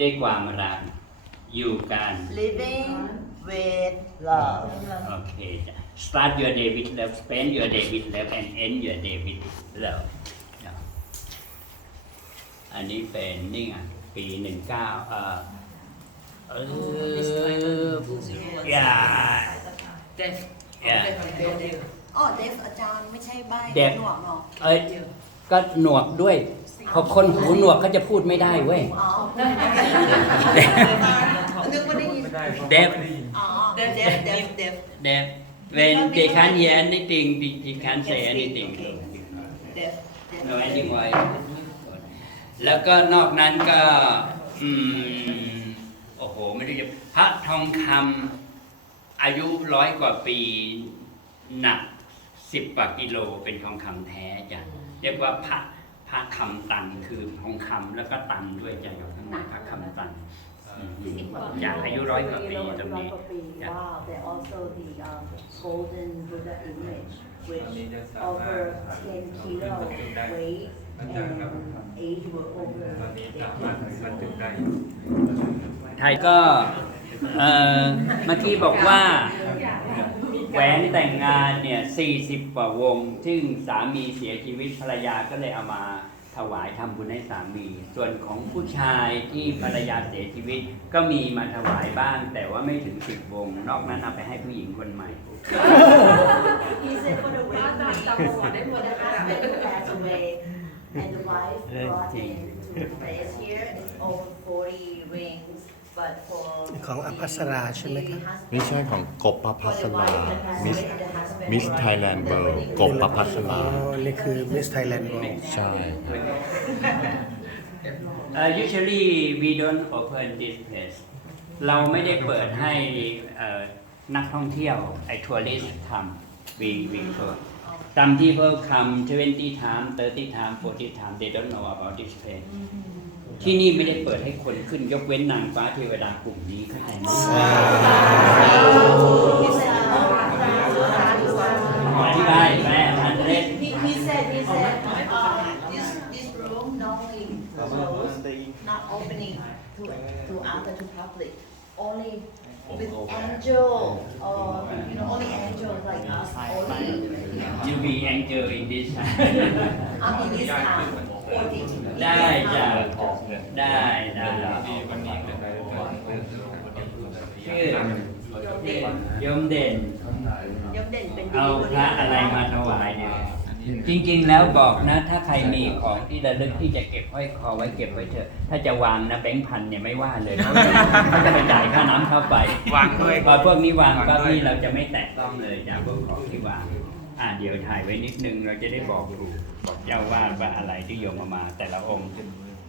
ด้วยความรักอยู่กัน living with love โอเคจ้ะ start your day with love spend your day with love and end your day with love เนาะอันนี้เป็นนี่ไงปีหนึ่งเก้าเออเอออย่า Deaf. Yeah. Deaf. อ๋อ เดฟอาจารย์ไม่ใช่ใบเดฟหนวกเนาะเอ้ยก็หนวกด้วย พอคนหูหนวกเขาจะพูดไม่ได้เว้ย อ๋อนึกว่าได้ยินเดฟอ๋อเดฟเดฟเดฟเดฟ Deaf. When they can't hear anything, they, they can't say anything. เดฟ No anymore. แล้วก็นอกนั้นก็อืมโอ้โหไม่รู้จะพระทองคำอายุร้อยกว่าปีหนักสิบกว่ากิโลเป็นทองคำแท้จ้ะเรียกว่าพระ พระคำตันคือทองคำแล้วก็ตันด้วยจ้ะอยู่ข้างในพระคำตันอืมจากอายุร้อยกว่าปีตรงนี้ Yeah. Wow, they also the um, golden Buddha image, อัน which นี้จะสามาร over ถ10 kilo weight and age were over ตอนนี้สามารถบรรจุได้ไทยก็เอ่อเมื่อกี้บอกว่า แหวนแต่งงานเนี่ย40กว่าวง ซึ่งสามีเสียชีวิตภรรยาก็เลยเอามาถวายทำบุญให้สามี ส่วนของผู้ชายที่ภรรยาเสียชีวิต ก็มีมาถวายบ้าง แต่ว่าไม่ถึง10วง นอกนั้นเอาไปให้ผู้หญิงคนใหม่ He said for the wedding ring, for the husband who passed away and the wife brought him to the place here, it's over 40 rings, but for ของอภัสราใช่ไหมครับ ไม่ใช่ของกบประพัสรามิสมิสไทยแลนด์เวิลด์กบประพัสอ๋ราอนี่คือ Miss Thailand World ใช่ Uh, usually we don't open this place เราไม่ได้เปิดให้เอ่อนักท่องเที่ยวไอ้ทัวริสทำ we we close some people come 20 times 30 times 40 times they don't know about this place ที่นี่ไม่ได้เปิดให้คนขึ้นยกเว้นนางฟ้าเทวดากลุ่มนี้เข้าใจไหมขออธิบายแปลอันเล็ก He, he said, he said, uh, this, this room normally closed, not opening to, to other, to public, only with angel, or, you know, only angels like us, only, you be angel in this time uh, in this time, forty. ได้จ้ะได้ได้ที่วันนี้เป็นการเปิดชื่อยมเด่นยมเด่นเป็นเอาพระอะไรมาถวายเนี่ยจริง ๆ แล้วบอกนะ ถ้าใครมีของที่ระลึกที่จะเก็บห้อยคอไว้เก็บไว้เถอะถ้าจะวางนะแบงค์พันเนี่ยไม่ว่าเลยเขาจะไปจ่ายค่าน้ำเข้าไปวางด้วยพอพวกนี้วางปั๊บวางด้วยนี่เราจะไม่แตะต้องเลยจากพวกของที่วาง อ่าเดี๋ยวถ่ายไว้นิดนึงเราจะได้บอกถูกบอกเจ้าวาดว่าอะไรที่โยมเอามา แต่ละองค์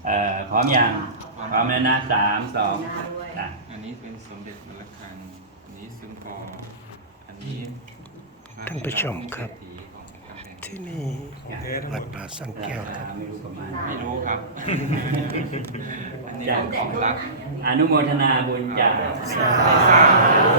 เอ่อพร้อมยังพร้อมแล้วนะสามสองอะอันนี้เป็นสมเด็จพระระฆังอันนี้ซุ้มกออันนี้พระท่านผู้ชมครับเศษฐีของกำแพงเพชรที่นี่วัดป่าสังแก้วราครัคาบไม่รู้ประมาณไม่รู้ครับอันนี้เป็นของลับอนุโมทนาบุญจากสาคื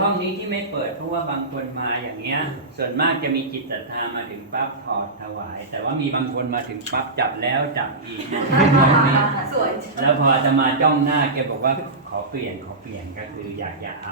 ห้องนี้ที่ไม่เปิดเพราะว่าบางคนมาอย่างเงี้ย ส่วนมากจะมีจิตศรัทธามาถึงปั๊บถอดถวาย แต่ว่ามีบางคนมาถึงปั๊บจับแล้วจับอีกสวยแล้วพอจะมาจ้องหน้าแกบอกว่าขอเปลี่ยนขอเปลี่ยนก็คืออยากอยากเอา